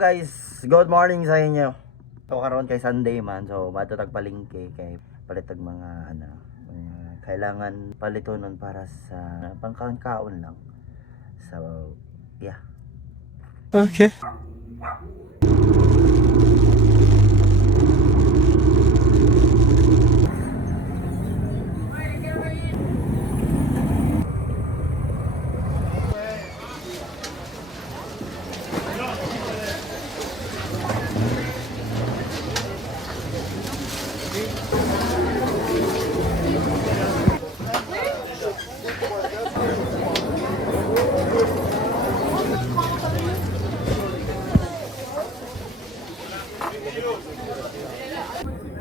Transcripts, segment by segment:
guys, good morning sa inyo. So karon kay Sunday man, so matatag palengke kay palitag mga kailangan palitonon para sa pangkaon lang. So yeah. Okay.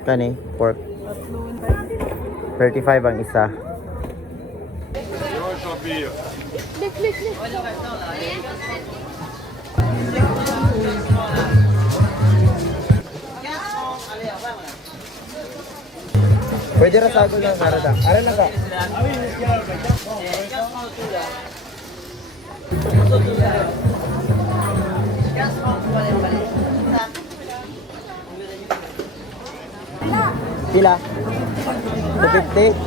Kani pork 35 ang isa. Pwede rasago lang sarada. Ara na ka. Pila? 250?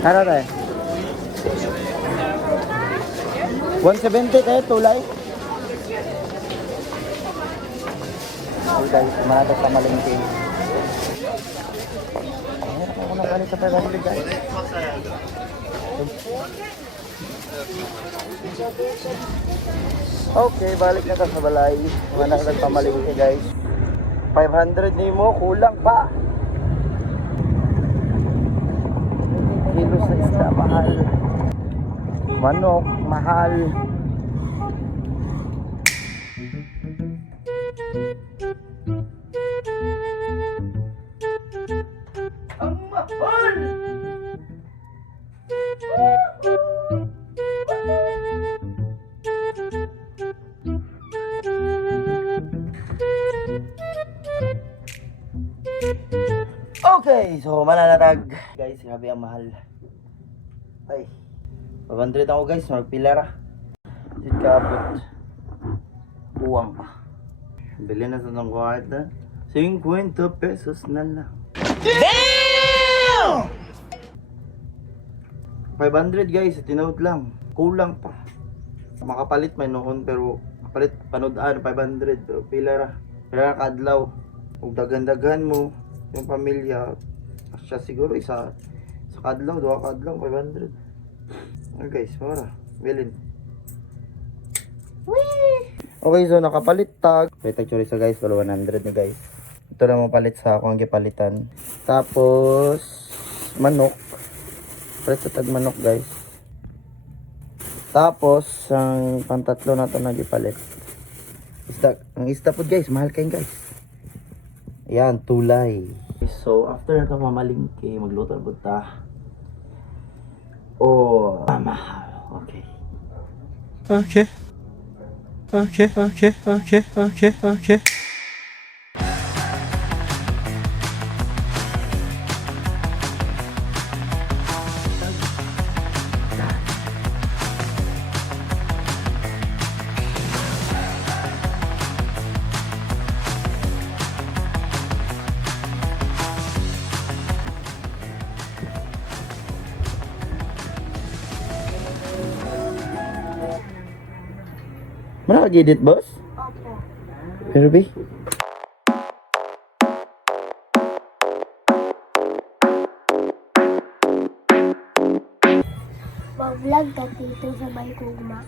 Ano tayo? 170 kayo tulay? Okay guys, manatot sa malingki. Ayan ako nang kalit sa pagkakulit guys. Okay, balik na ka sa balay. Manatot sa malingki guys. 500 ni mo, kulang pa. Kilo sa isda, mahal. Manok, mahal. Ang mahal! Okay, so mananatag. Guys, grabe ang mahal. Ay, 500 ako guys, magpilara. Dito ka abot. Buwang pa. Bili na sa itong kwarta. 50 pesos na lang. Damn! 500 guys, tinood lang. Kulang pa. Makapalit may noon pero kapalit panodaan 500 pero pilara. Pilara kadlaw. Kung dagan-dagan mo yung pamilya, siya siguro isa sa kadlaw, 2 kadlaw, 500. Okay guys, para bilin. Whee! Okay, so nakapalit tag. Petag chorizo guys, 100 ni guys. Ito na mapalit sa akong gipalitan. Tapos manok. Palit sa tag manok guys. Tapos ang pantatlo na to na gipalit. Ang isda po guys, mahal kayo guys. Ayan, tulay. So, after na ito mamalingki, magluto na ta. Oh, mahal. Okay. Okay. Okay. Okay. Okay. Okay. Okay. Mana kag-edit, boss? Opo. Pero be? Mag-vlog ka dito sa Baykugma.